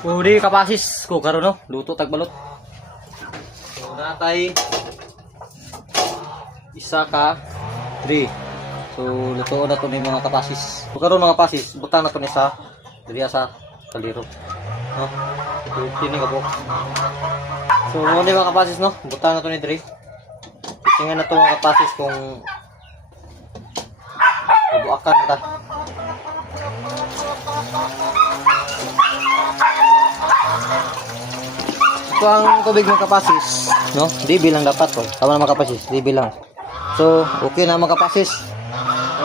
Udi kapasis ko karon no, luto tagbalot. So natay isa ka 3. So luto na to ni mga kapasis. So karon mga kapasis, butang na to ni sa diri sa kaliro. No? So kini ka po. So mo ni mga kapasis no, butang na to ni diri. Tingnan na to mga kapasis kung mabuakan ta. Ito ang tubig ng kapasis, no? DB lang dapat to. Tama na mga kapasis, DB lang. So, okay na mga kapasis.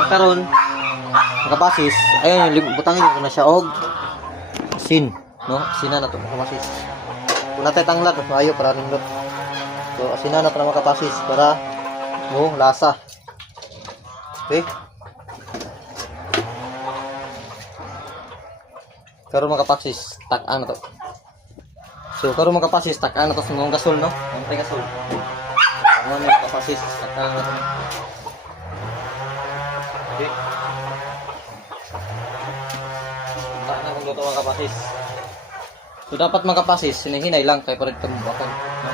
Karon, mga kapasis, ayun yung butangin ko na siya og asin, no? Asina na to mga kapasis. Kung natin tanglat, ayo para nindot. So, asina na to mga kapasis para lasa. Okay? Karon mga kapasis, tak-an na to. So, karon mga kapasis, tak-an na to sa mga gasol, no? Ang tay gasol. Ano mga kapasis, tak-an na to. Okay. Tak na kung luto mga kapasis. So, dapat mga kapasis, hinihinay lang kaya parang tamubakan. No?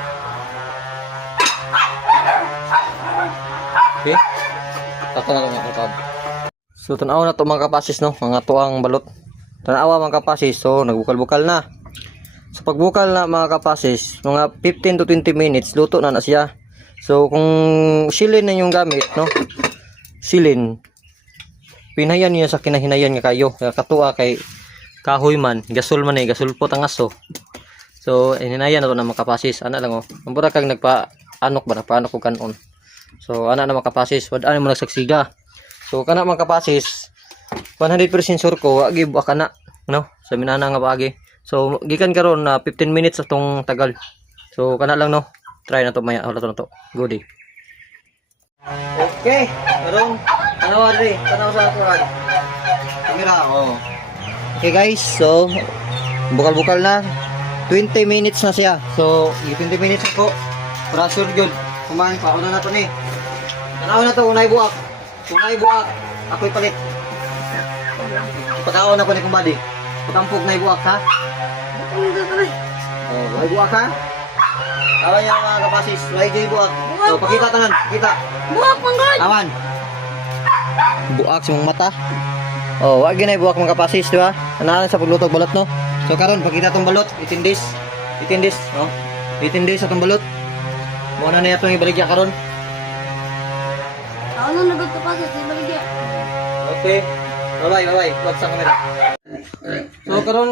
Okay? Tak na lang yung utod. So, tanaw na to mga kapasis, no? Mga tuang balot. Tanawa mga kapasis, so nagbukal-bukal na. So pagbukal na mga kapasis, mga 15 to 20 minutes luto na siya. So kung silin na yung gamit, no? Silin. Pinayan niyo sa kinahinayan nga kayo. Katuwa kay kahoy man, gasol man gasol po tangaso. So hininayan na to na mga kapasis, ana lang oh. Ambura kang nagpa-anok ba nagpa-anok ko kanon. So ana na mga kapasis, wad-an mo nagsaksiga. So kana mga kapasis 100% sure ko wagi buak kana no sa minana nga paagi. So gikan karon na 15 minutes atong tagal. So kana lang no. Try na to maya wala to na to. Goody. Okay, karon tanaw diri, tanaw sa kuan. Kamera oh. Okay guys, so bukal-bukal na 20 minutes na siya. So 20 minutes ako para sure gyud kumain pa una na to ni. Tanaw na to unay buak. Unay buak ako'y palit. Pagkaon ako ni kumbadi. Patampog na ibuak ha. Oh, ibuak ha. Awan yung mga kapasis, lagi ibuak. So pakita tangan, kita. Buak manggod. Awan. Buak sa mga mata. Oh, wag na ibuak mga kapasis, di ba? Ana sa pagluto balot no. So karon pakita tong balot, itindis, no. Itindis sa tong balot. Mo na niya tong ibaligya karon. Ano na kapasis, ibaligya. Okay. Bye-bye. Wag sa kamera. So karon